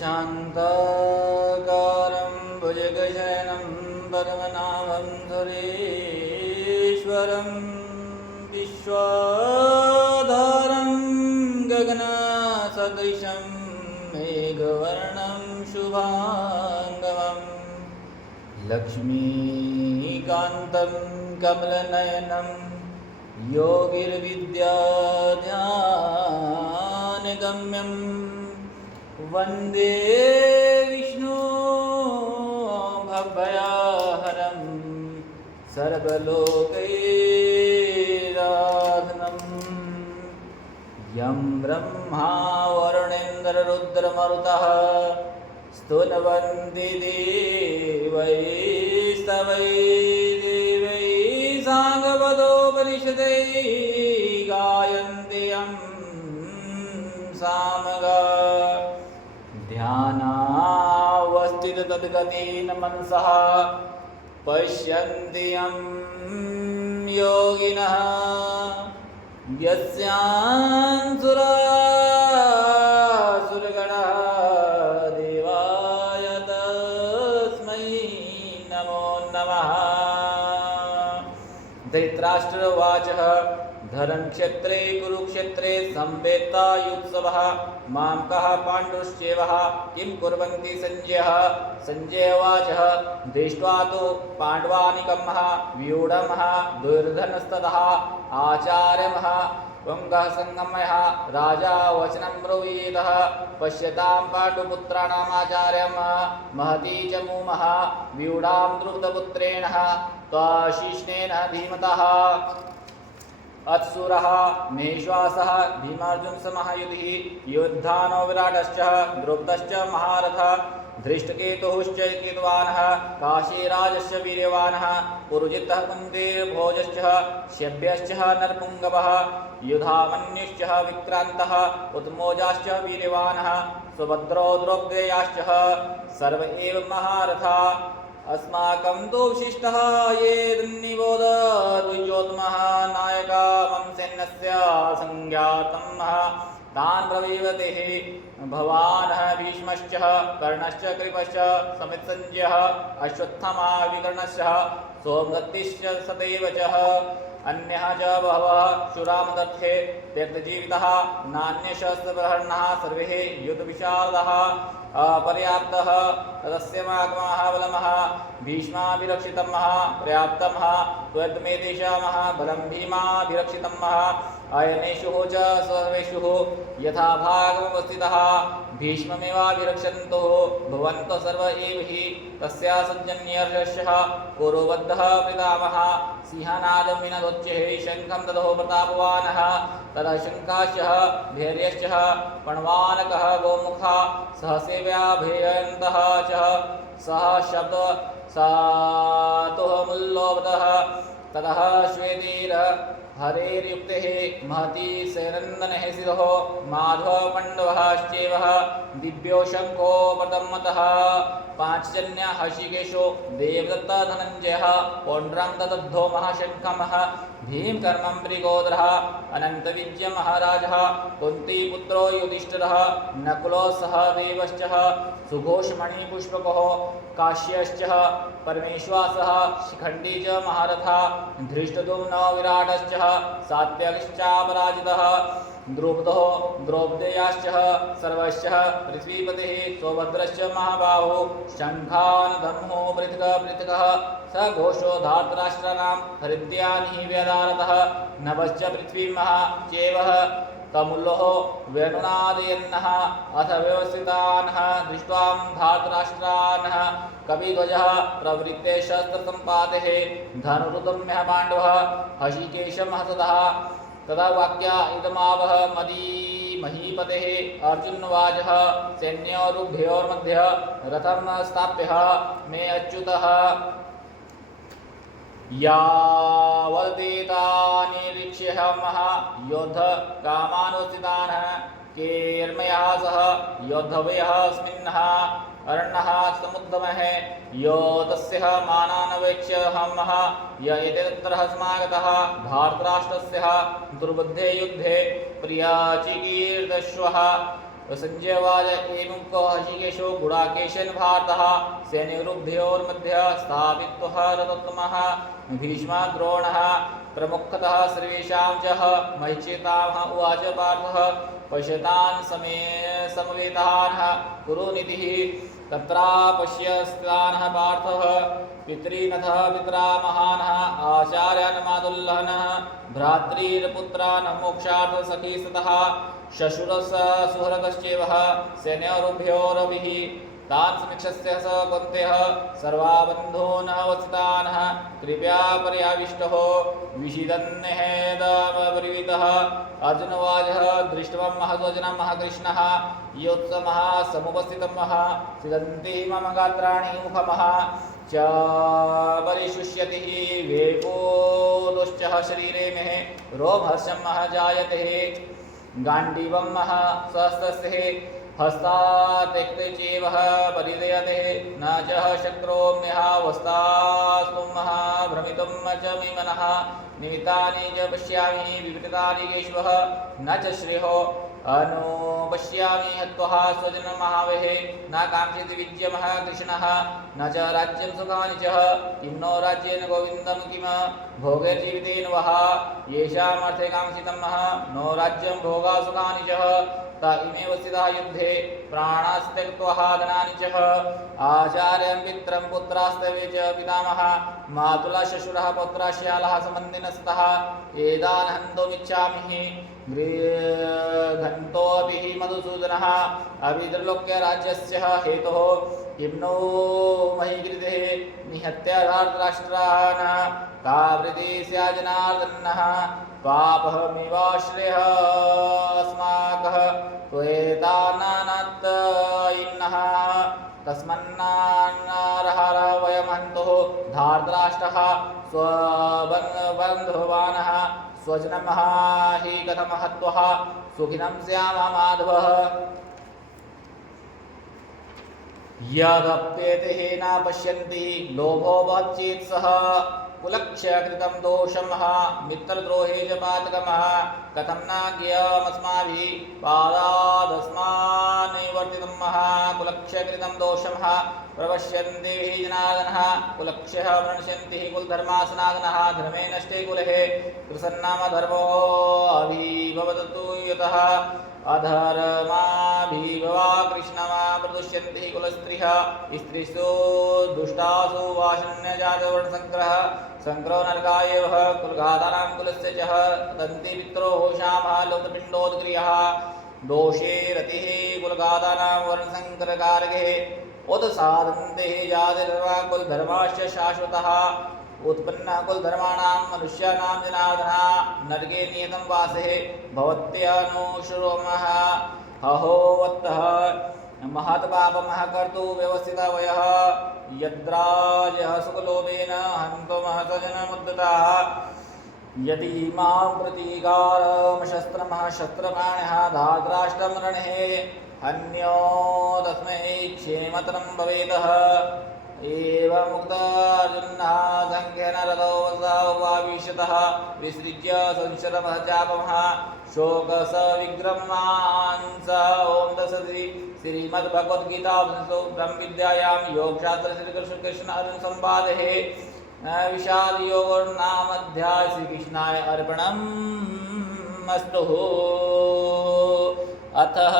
शान्ताकारं भुजगशयनं पद्मनाभं सुरेश्वरं विश्वाधारं गगनसदृशं मेघवर्णं शुभाङ्गम् लक्ष्मीकान्तं कमलनयनं योगिर्विद्याध्यानगम्यं वन्दे विष्णु भवभयहरं सर्वलोकैराधनं यं ब्रह्मा वरुणेन्द्ररुद्रमरुतः स्तुवन्ति देवैस्तवैर्देवैः साङ्गपदोपनिषदे गायन्ति यं सामगा ध्यानावस्थिततद्गतेन मनसः पश्यन्ति यं योगिनः यस्यान्सुरासुरगणः देवाय तस्मै नमो नमः। धृतराष्ट्रवाचः धर्मक्षेत्रे कुरुक्षेत्रे संवेत्तायुत्सवः मां कः पाण्डुश्चेवः किं कुर्वन्ति सञ्जयः। सञ्जयवाचः दृष्ट्वा तु पाण्डवानीकं व्यूढं दुर्धनस्ततः आचार्यमः पुंगः संगमयः राजा वचनं ब्रवीतः पश्यतां पाण्डुपुत्राणाम् आचार्यं महती च मुमः व्यूढां द्रुपदपुत्रेण त्वाशीष्णेन धीमतः अत्सुरः मेश्वासः भीमार्जुनसमः युधिः योद्धानो विराटश्च द्रुपदश्च महारथः धृष्टकेतुश्च केतुवानः काशीराजश्च वीर्यवानः पुरुजितः कुन्तीर्भोजश्च शव्यश्च नरपुङ्गवः युधामन्युश्च विक्रान्तः उत्मोजाश्च वीर्यवानः सुभद्रो द्रौपदेयाश्च सर्व एव महारथा अस्माकं तु विशिष्टः ये निबोध द्विजोत्तमः नायका मम सैन्यस्य संज्ञातं तान् ब्रवीमते भवान् भीष्मश्च कर्णश्च कृपश्च समित्सञ्जयः अश्वत्थामा विकर्णश्च सोमदत्तिश्च सदैव च अन्यः च बहवः शूरामदर्थे त्यक्तजीवितः नान्यशस्त्रप्रहरणः सर्वे युद्धविशारदः अपर्याप्तः तदस्यमागमः बलमः भीष्माभिरक्षितं पर्याप्तं त्वद्मे तेषां बलं भीमाभिरक्षितं अयनेषु च सर्वेषु यथा भागमवस्थितः भीष्ममेवाभिरक्षन्तु भवन्तः सर्व एव हि तस्या सज्जन्यर्षः कुरुबद्धः पितामहः सिंहनादं विनदोच्चैः शङ्खं ददौ प्रतापवानः तदा शङ्काश्च धैर्यश्च पण्वानकः गोमुखः सहसेव्याभयन्तः च सह शब्द सातुमुल्लोभतः ततः श्वेतीर हरेर्युक्तेः महती सैरन्दनः सिद्धो माधव पाण्डवश्चैव दिव्यो शङ्खो प्रदम्मतः पाञ्चजन्य हर्षिकेशो देवदत्त धनञ्जयः पौण्ड्रं ददद्धो महाशङ्खमः भीमकर्मं मृगोदरः अनन्तविजय महाराजः कुन्तीपुत्रो युधिष्ठिरः नकुलो सहदेवश्च सुघोषमणिपुष्पकः काश्यश्च परमेश्वासः शिखण्डी च महारथः धृष्टद्युम्नो विराटश्च सात्यकिश्चापराजितः द्रुपदो द्रौपदेयाश्च सर्वश्च पृथ्वीपतिः सौभद्रश्च महाबाहो शङ्खान् धनुः पृथक् पृथक् स घोषो धार्तराष्ट्राणां हृदयानि व्यदारतः नभश्च पृथ्वीमः चेवः तमुल्लोः वेणुनादयन्नः अथ व्यवस्थितान् दृष्ट्वा धार्तराष्ट्रान् कविध्वजः प्रवृत्ते शस्त्रसम्पातेः धनुरुदम्यः पाण्डवः हषिकेशं हसतः तदा वाक्या इदमावह महीपतेः अर्जुनवाचः सैन्योरुभयोर्मध्ये रथं स्थाप्यः मे अच्युतः यावदेतानिरीक्ष्यहमः योद्ध कामानुस्थितान् केर्मया सह योद्धवयः अस्मिन्नः अरण्यः समुद्गमः यो तस्य मानानवेक्ष्यहमः य एतत्र समागतः धार्तराष्ट्रस्य दुर्बुद्धे युद्धे प्रियाचिकीर्दश्वः संजयवाज एमुक हृषिकेशो गुडाकेशन भारतः सैन्यरुभयोर्मध्ये स्थापित्वः रतोत्तमः भीष्मः द्रोणः प्रमुखतः सर्वेषां च महिचेताः उवाच पार्थः पश्यतान् समवेतान् कुरुनिधिः तत्रा पश्यस्तानः पार्थः पितॄनथः पितरामहानः आचार्यान् मातुल्लहनः भ्रातृपुत्रान् मोक्षार्थ सखी सतः श्वशुरः सुहृदश्चैव सैन्यरुभयोरभिः तान् समीक्षस्य स कुन्त्यः सर्वा बन्धून् अवस्थितान् कृपया पर्याविष्टः विषीदन्नेदमब्रवीतः अर्जुनवाचः दृष्ट्वा महस्वजनं महकृष्णः योत्समः समुपस्थितमः सिदन्ति मम गात्राणि मुखमः च परिशुष्यति वेपोदुश्चः शरीरे मे रोमहर्षं जायते गाण्डीवं सहस्रस्य हस्तात्यक्ते चैव परिदयते न च शक्रोम्यहावस्तास्तुं भ्रमितुं च मे मनः निमित्तानि च पश्यामि विपरीतानि केशवः न च श्रेयो अनुपश्यामि हत्वः स्वजनं महावेः न काङ्क्षति विजयमः कृष्णः न च राज्यं सुखानि च किं नो राज्येन गोविन्दं किं भोगैर्जीवितेन वः येषामर्थे काङ्क्षितं नो राज्यं भोगा सुखानि च त इमेव स्थितः युद्धे प्राणास्त्यक्त्वा धनानि च आचार्यं पित्रं पुत्रास्तवे च पितामहः मातुलः श्वशुरः पौत्रः श्यालः सम्बन्धिनः स्तः एतान् हन्तुमिच्छामि घन्तोऽपि मधुसूदनः अभिद्रलोक्यराज्यस्य हेतुः किं नो मही कृते निहत्य धार्तराष्ट्रान् का वृत्तिः स्यात् जनार्दनः पापमेवाश्रयः अस्माकः त्वेताननत्तयिनः तस्मन्नारहर वयमन्तुः धार्तराष्ट्रः स्वबन्धुवानः स्वजनमः हि कथं हत्वः सुखिनं स्यामः माधवः यदप्येते न पश्यन्ति लोभो भवत्येत् सः कुलक्षयकृतं दोषमः मित्रद्रोहे च पातकमः कथं न ज्ञेयमस्माभिः पादादस्मान्निवर्तितं कुलक्षयकृतं दोषमः प्रपश्यन्ति हि जनार्दनः कुलक्षयः प्रणश्यन्ति हि कुलधर्मासनागनः धर्मे नष्टे कुले कृसन्नाम धर्मो अभिभवतु यतः अधर्माभिभवा कृष्णमा प्रदुष्यन्ति कुलस्त्रियः स्त्रीषु दुष्टासु वाषण्यजातवर्णसङ्ग्रह सङ्ग्रहो नरकाय कुलघातानां कुलस्य च तदन्ति पित्रो होषामः लोकपिण्डोदक्रियः दोषे रतिः कुलघातानां वर्णसङ्करकारके उत साधन्ते जातिर्वा कुलधर्माश्च शाश्वतः उत्पन्नः कुलधर्माणां मनुष्याणां जनार्दनः नरके नियतं वासे भवत्यनुशुरोमः अहोवत्तः महत्पापमः कर्तुं व्यवस्थितवयः यद्राजः सुखलोभेन हन्तुमः सजनमुद्यतः यदि मां प्रतीकारमशस्त्रमः शस्त्रपाणः धार्तराष्ट्रं रणहे हन्यो तस्मै क्षेमतरं भवेतः एवमुक्तार्जुनः सङ्ख्येन रथोपविशतः विसृज्य संशरमः चापमः शोकसविग्रमांस ॐ तत्सदिति श्रीमद्भगवद्गीता ब्रह्मविद्यायां योगशास्त्रे श्रीकृष्ण अर्जुन संवादे विषादयोगो नामाध्याय श्रीकृष्णाय अर्पणमस्तु। अतः